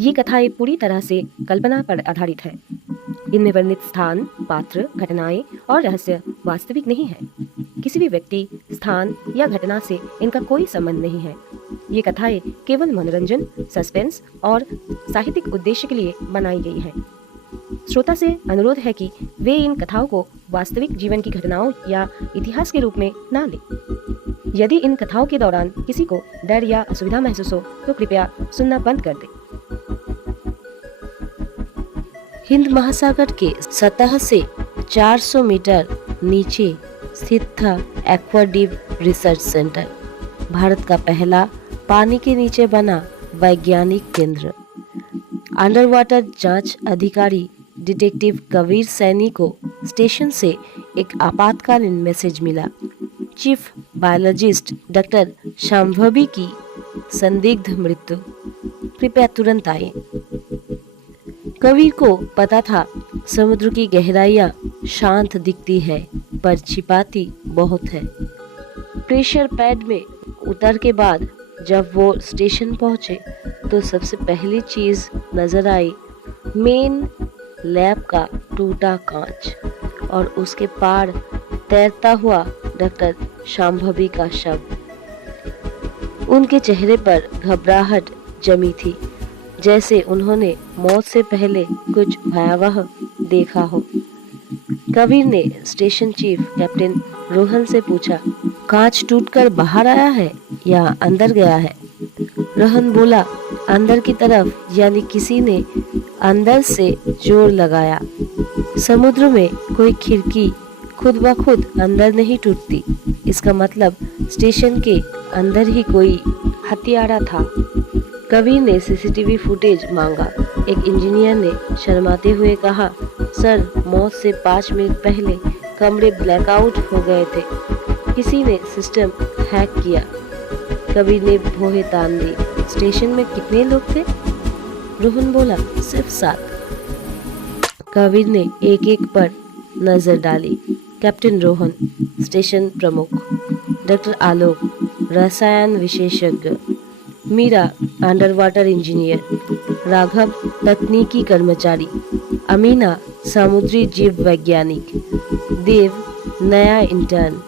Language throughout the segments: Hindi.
ये कथाएं पूरी तरह से कल्पना पर आधारित है। इनमें वर्णित स्थान, पात्र, घटनाएं और रहस्य वास्तविक नहीं है। किसी भी व्यक्ति, स्थान या घटना से इनका कोई संबंध नहीं है। ये कथाएं केवल मनोरंजन, सस्पेंस और साहित्यिक उद्देश्य के लिए बनाई गई हैं। श्रोता से अनुरोध है कि वे इन कथाओं को वास्तविक जीवन की घटनाओं या इतिहास के रूप में ना लें। यदि इन कथाओं के दौरान किसी को डर या असुविधा महसूस हो तो कृपया सुनना बंद कर दें। हिंद महासागर के सतह से 400 मीटर नीचे स्थित था एक्वाडीप रिसर्च सेंटर, भारत का पहला पानी के नीचे बना वैज्ञानिक केंद्र। अंडर वाटर जांच अधिकारी डिटेक्टिव कबीर सैनी को स्टेशन से एक आपातकालीन मैसेज मिला। चीफ बायोलॉजिस्ट डॉक्टर शांभवी की संदिग्ध मृत्यु, कृपया तुरंत आए। कबीर को पता था समुद्र की गहराइयां शांत दिखती है पर छिपाती बहुत है। प्रेशर पैड में उतर के बाद जब वो स्टेशन पहुंचे तो सबसे पहली चीज नजर आई मेन लैब का टूटा कांच और उसके पार तैरता हुआ डॉक्टर शांभवी का शव। उनके चेहरे पर घबराहट जमी थी, जैसे उन्होंने मौत से पहले कुछ भयावह देखा हो। कबीर ने स्टेशन चीफ कैप्टन रोहन से पूछा, कांच टूटकर बाहर आया है या अंदर गया है? रोहन बोला, अंदर की तरफ, यानी किसी ने अंदर से जोर लगाया। समुद्र में कोई खिड़की खुद ब खुद अंदर नहीं टूटती, इसका मतलब स्टेशन के अंदर ही कोई हत्यारा था। कबीर ने सीसीटीवी फुटेज मांगा। एक इंजीनियर ने शर्माते हुए कहा, सर, मौत से 5 मिनट पहले कमरे ब्लैकआउट हो गए थे, किसी ने सिस्टम हैक किया। कबीर ने भौहें तान दी। स्टेशन में कितने लोग थे? रोहन बोला, सिर्फ 7। कबीर ने एक एक पर नजर डाली। कैप्टन रोहन, स्टेशन प्रमुख, डॉक्टर आलोक, रसायन विशेषज्ञ, Meera, under water engineer, Raghav, तकनीकी कर्मचारी, अमीना, समुद्री जीव वैज्ञानिक, देव, नया इंटर्न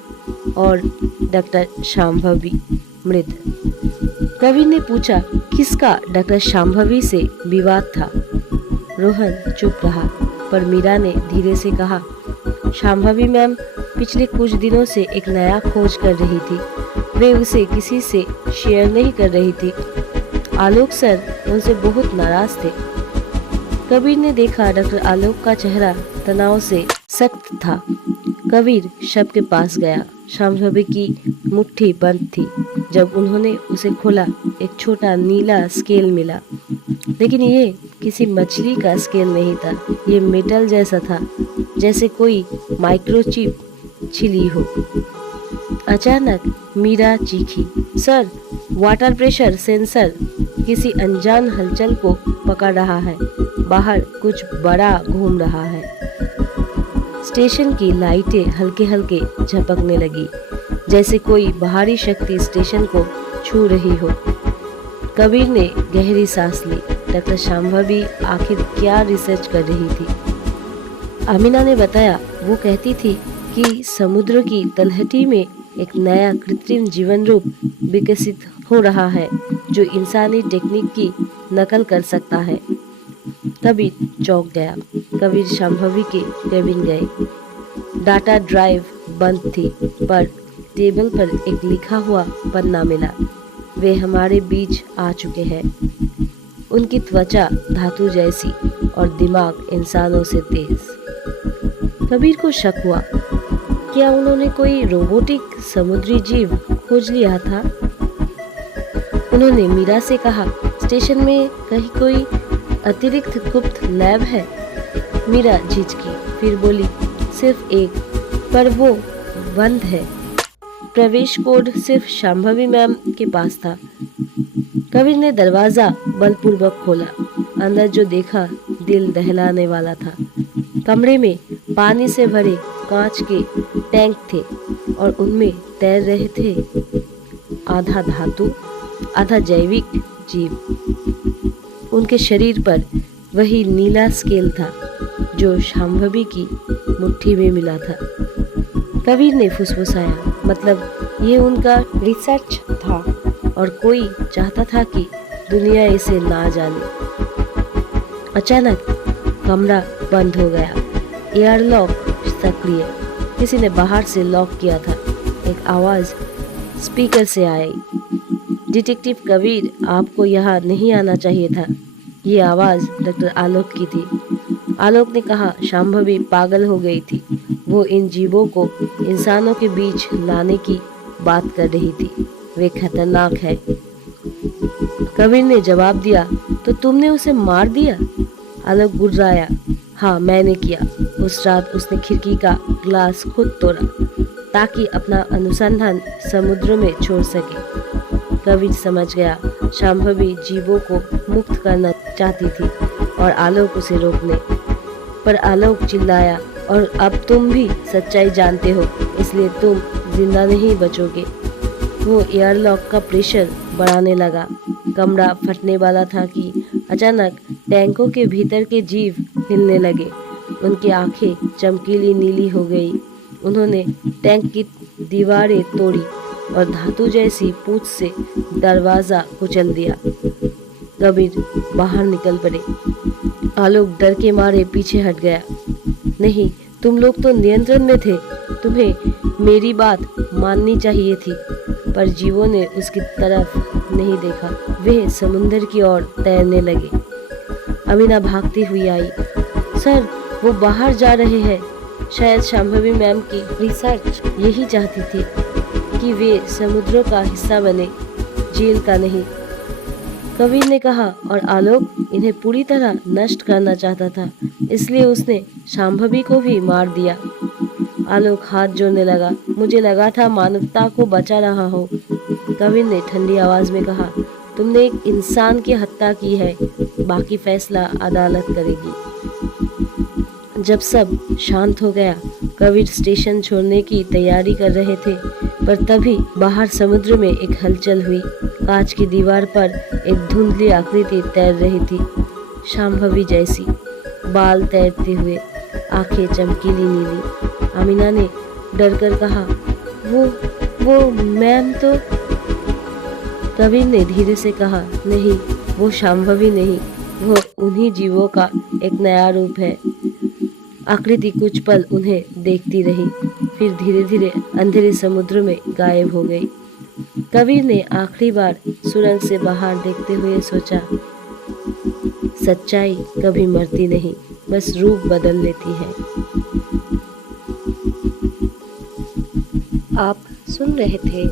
और डॉक्टर शांभवी, मृत। कबीर ने पूछा, किसका डॉक्टर शांभवी से विवाद था? रोहन चुप रहा, पर मीरा ने धीरे से कहा, शांभवी मैम पिछले कुछ दिनों से एक नया खोज कर रही थी, वे उसे किसी से शेयर नहीं कर रही थी। आलोक सर उनसे बहुत नाराज थे। कबीर ने देखा डॉक्टर आलोक का चेहरा तनाव से सख्त था। कबीर शव के पास गया। शांभवी की मुट्ठी बंद थी। जब उन्होंने उसे खोला, एक छोटा नीला स्केल मिला, लेकिन ये किसी मछली का स्केल नहीं था। ये मेटल जैसा था, जैसे कोई माइक्रोचिप छिली हो। अचानक मीरा चीखी, सर, वाटर प्रेशर सेंसर किसी अनजान हलचल को पकड़ रहा है, बाहर कुछ बड़ा घूम रहा है। स्टेशन की लाइटें हल्के हल्के झपकने लगी, जैसे कोई बाहरी शक्ति स्टेशन को छू रही हो। कबीर ने गहरी सांस ली। डॉक्टर शांभवी आखिर क्या रिसर्च कर रही थी? अमीना ने बताया, वो कहती थी कि समुद्र की तलहटी में एक नया कृत्रिम जीवन रूप विकसित हो रहा है जो इंसानी टेक्निक की नकल कर सकता है। कबीर चौंक गया। कबीर शांभवी के केबिन गए। डाटा ड्राइव बंद थी, पर टेबल पर एक लिखा हुआ पन्ना मिला। वे हमारे बीच आ चुके हैं। उनकी त्वचा धातु जैसी और दिमाग इंसानों से तेज। कबीर को शक हुआ, क्या उन्होंने कोई रोबोटिक समुद्री जीव खोज लिया था? उन्होंने मीरा से कहा, स्टेशन में कहीं कोई अतिरिक्त गुप्त लैब है? मीरा झिझकी, फिर बोली, सिर्फ एक, पर वो बंद है। प्रवेश कोड सिर्फ शांभवी मैम के पास था। कबीर ने दरवाजा बलपूर्वक खोला। अंदर जो देखा दिल दहलाने वाला था। कमरे में पानी से भरे कांच के टैंक थे और उनमें तैर रहे थे आधा धातु, आधा जैविक जीव। उनके शरीर पर वही नीला स्केल था जो शांभवी की मुट्ठी में मिला था। कबीर ने फुसफुसाया, मतलब ये उनका रिसर्च था और कोई चाहता था कि दुनिया इसे ना जाने। अचानक कमरा बंद हो गया। एयरलॉक सक्रिय। किसी ने बाहर से लॉक किया था। एक आवाज स्पीकर से आई, डिटेक्टिव कबीर, आपको यहाँ नहीं आना चाहिए था। ये आवाज डॉक्टर आलोक की थी। आलोक ने कहा, शांभवी पागल हो गई थी। वो इन जीवों को इंसानों के बीच लाने की बात कर रही थी। वे खतरनाक है। कबीर ने जवाब दिया, तो तुमने उसे मार दिया? आलोक गुर्राया, हाँ मैंने किया। उस रात उसने खिड़की का ग्लास खुद तोड़ा ताकि अपना अनुसंधान समुद्र में छोड़ सके। कबीर समझ गया, शांभवी जीवों को मुक्त करना चाहती थी और आलोक उसे रोकने। पर आलोक चिल्लाया, और अब तुम भी सच्चाई जानते हो, इसलिए तुम जिंदा नहीं बचोगे। वो एयरलॉक का प्रेशर बढ़ाने लगा। कमरा फटने वाला था कि अचानक टैंकों के भीतर के जीव हिलने लगे। उनकी आंखें चमकीली नीली हो गई। उन्होंने टैंक की दीवारें तोड़ी और धातु जैसी पूंछ से दरवाजा कुचल दिया। कबीर बाहर निकल पड़े। आलोक डर के मारे पीछे हट गया। नहीं, तुम लोग तो नियंत्रण में थे। तुम्हें मेरी बात माननी चाहिए थी। पर जीवों ने उसकी तरफ नहीं देखा। वे समुंदर की ओर तैरने लगे। अमीना भागती हुई आई। सर, वो बाहर जा रहे हैं। शायद शांभवी मैम की रिसर्च यही चाहती थी कि वे समुद्र का हिस्सा बने, जेल का नहीं। कबीर ने कहा, और आलोक इन्हें पूरी तरह नष्ट करना चाहता था, इसलिए उसने शांभवी को भी मार दिया। आलोक हाथ जोड़ने लगा। मुझे लगा था मानवता को बचा रहा हो। कबीर ने ठंडी आवाज में कहा, तुमने एक इंसान की हत्या की है। बाकी फैसला अदालत करेगी। जब सब शांत हो गया, कबीर स्टेशन छोड़ने की तैयारी कर रहे थे, पर तभी बाहर समुद्र में एक हलचल हुई। कांच की दीवार पर एक धुंधली आकृति तैर रही थी, शांभवी जैसी, बाल तैरते हुए, आंखें चमकीली नीली। अमीना ने डर कर कहा, वो मैम तो। कबीर ने धीरे से कहा, नहीं, वो शांभवी नहीं, वो उन्हीं जीवों का एक नया रूप है। आकृति कुछ पल उन्हें देखती रही, फिर धीरे धीरे अंधेरे समुद्र में गायब हो गई। कबीर ने आखिरी बार सुरंग से बाहर देखते हुए सोचा, सच्चाई कभी मरती नहीं, बस रूप बदल लेती है। आप सुन रहे थे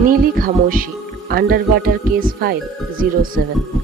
नीली खामोशी, अंडर वाटर केस फाइल 07।